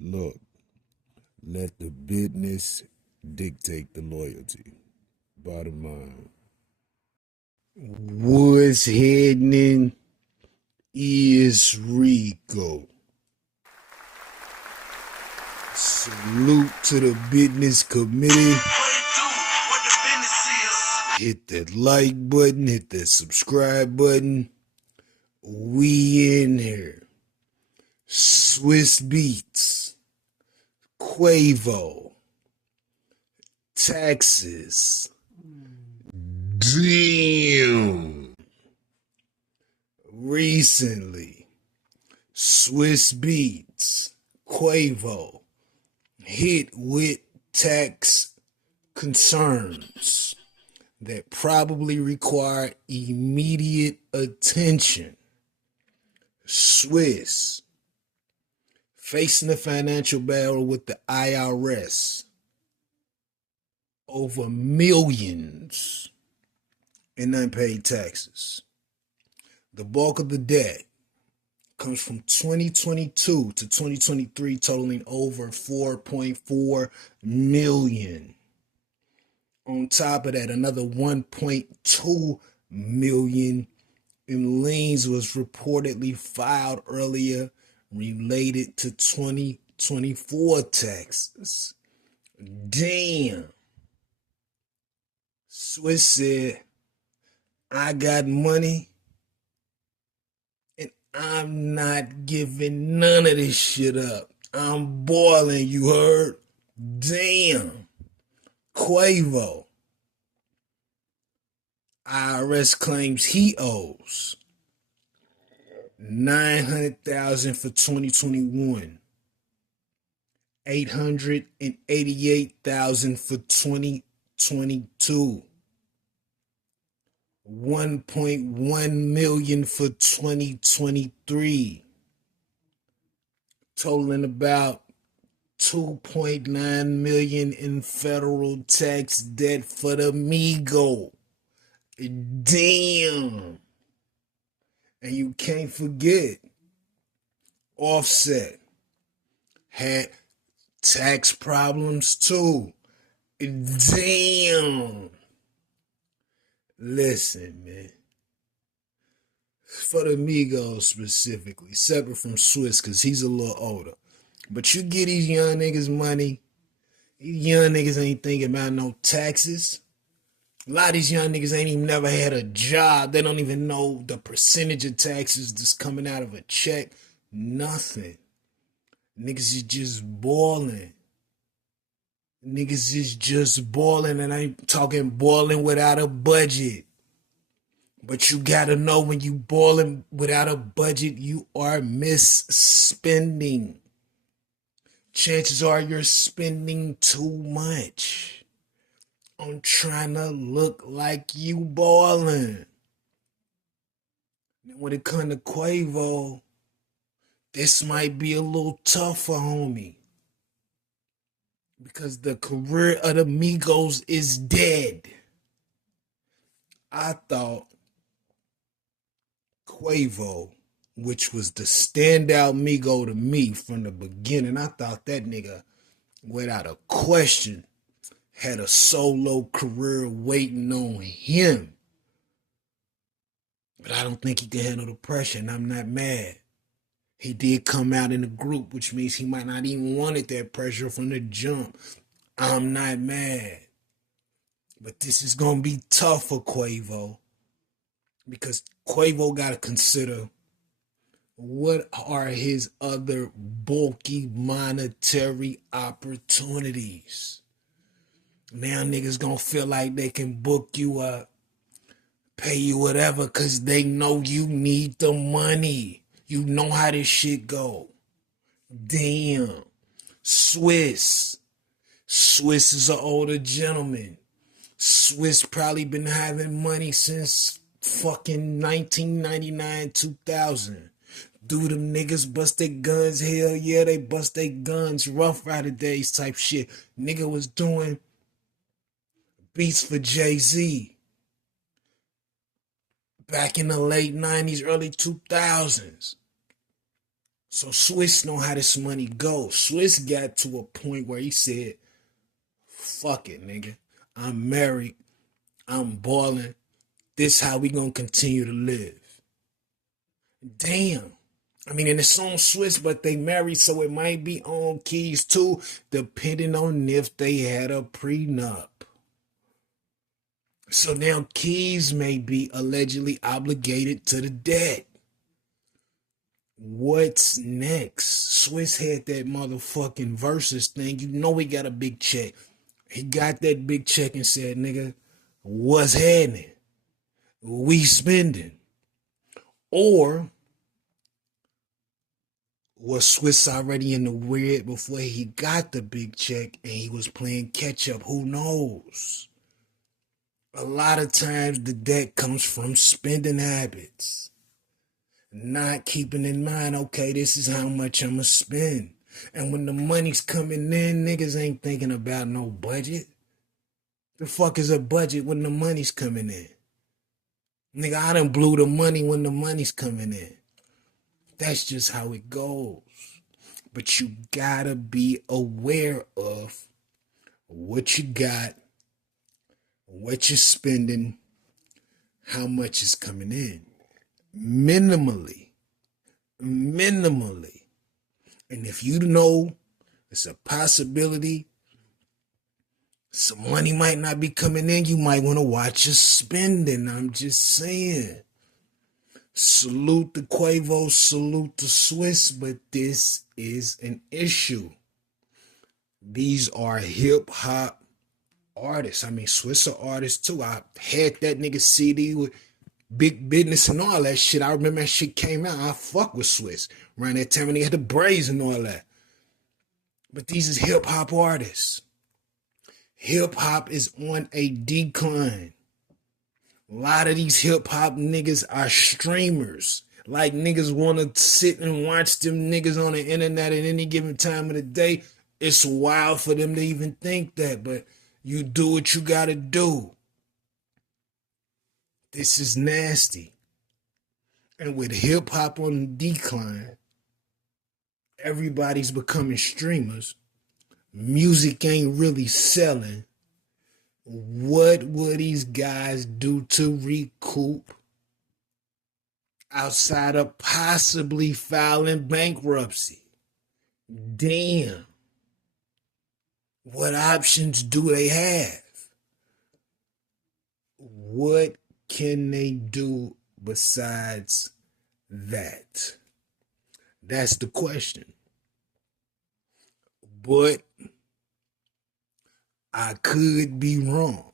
Look, let the business dictate the loyalty. Bottom line. What's happening is Rico. Salute to the business committee. Hit that like button, hit that subscribe button. We in here. Swiss Beats, QUAVO, taxes. Damn. Recently, Swiss Beats, QUAVO, hit with tax concerns that probably require immediate attention. Swizz facing a financial battle with the IRS over millions in unpaid taxes. The bulk of the debt comes from 2022 to 2023, totaling over 4.4 million. On top of that, another 1.2 million in liens was reportedly filed earlier related to 2024 taxes. Damn. Swizz said, I got money and I'm not giving none of this shit up. I'm boiling, you heard? Damn. QUAVO. IRS claims he owes $900,000 for 2021, $888,000 for 2022, $1.1 million for 2023, totaling about $2.9 million in federal tax debt for the Migo. Damn. And you can't forget, Offset had tax problems too. Damn. Listen, man. For the Migos specifically, separate from Swizz, because he's a little older. But you get these young niggas money. These young niggas ain't thinking about no taxes. A lot of these young niggas ain't even never had a job. They don't even know the percentage of taxes that's coming out of a check. Nothing. Niggas is just balling. Niggas is just balling, and I ain't talking balling without a budget. But you gotta know when you balling without a budget, you are misspending. Chances are you're spending too much on trying to look like you balling. When it comes to QUAVO, this might be a little tougher, homie. Because the career of the Migos is dead. I thought QUAVO, which was the standout Migo to me from the beginning, I thought that nigga, without a question, had a solo career waiting on him. But I don't think he can handle the pressure, and I'm not mad. He did come out in the group, which means he might not even wanted that pressure from the jump. I'm not mad. But this is going to be tough for QUAVO, because QUAVO got to consider what are his other bulky monetary opportunities. Now niggas gonna feel like they can book you up, pay you whatever, because they know you need the money. You know how this shit go. Damn. Swizz is an older gentleman. Swizz probably been having money since fucking 1999, 2000. Do them niggas bust their guns? Hell yeah, they bust their guns. Rough Rider days type shit. Nigga was doing beats for Jay-Z back in the late 90s, early 2000s. So Swizz know how this money goes. Swizz got to a point where he said, fuck it, nigga. I'm married. I'm balling. This how we gonna continue to live. Damn. I mean, and it's on Swizz, but they married, so it might be on Keys too, depending on if they had a prenup. So now Keys may be allegedly obligated to the debt. What's next? Swizz had that motherfucking versus thing. You know he got a big check. He got that big check and said, nigga, what's happening? We spending. Or was Swizz already in the weird before he got the big check and he was playing catch up? Who knows? A lot of times the debt comes from spending habits. Not keeping in mind, okay, this is how much I'm going to spend. And when the money's coming in, niggas ain't thinking about no budget. The fuck is a budget when the money's coming in? Nigga, I done blew the money when the money's coming in. That's just how it goes. But you gotta be aware of what you got, what you're spending, how much is coming in. Minimally. And if you know it's a possibility some money might not be coming in, you might want to watch your spending. I'm just saying. Salute the QUAVO, salute the Swizz, but this is an issue. These are hip-hop artists. I mean, Swizz are artists too. I had that nigga CD with Big Business and all that shit. I remember that shit came out. I fuck with Swizz. Around that time when he had the braids and all that. But these is hip-hop artists. Hip-hop is on a decline. A lot of these hip-hop niggas are streamers. Like niggas want to sit and watch them niggas on the internet at any given time of the day. It's wild for them to even think that, but you do what you gotta do. This is nasty. And with hip-hop on the decline, everybody's becoming streamers. Music ain't really selling. What will these guys do to recoup outside of possibly filing bankruptcy? Damn. What options do they have? What can they do besides that? That's the question. But I could be wrong.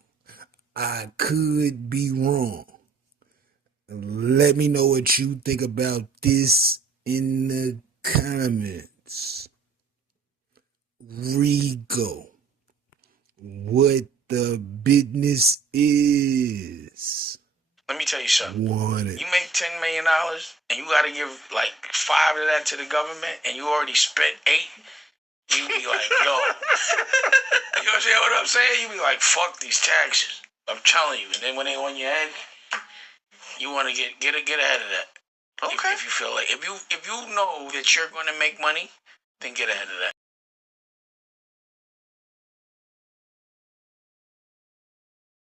Let me know what you think about this in the comments. Rico, what the business is. Let me tell you something. You make $10 million and you got to give like 5 of that to the government and you already spent 8. You be like, yo. You understand what I'm saying? You be like, fuck these taxes. I'm telling you. And then when they on your head, you want to get ahead of that. Okay. If you feel like if you know that you're going to make money, then get ahead of that.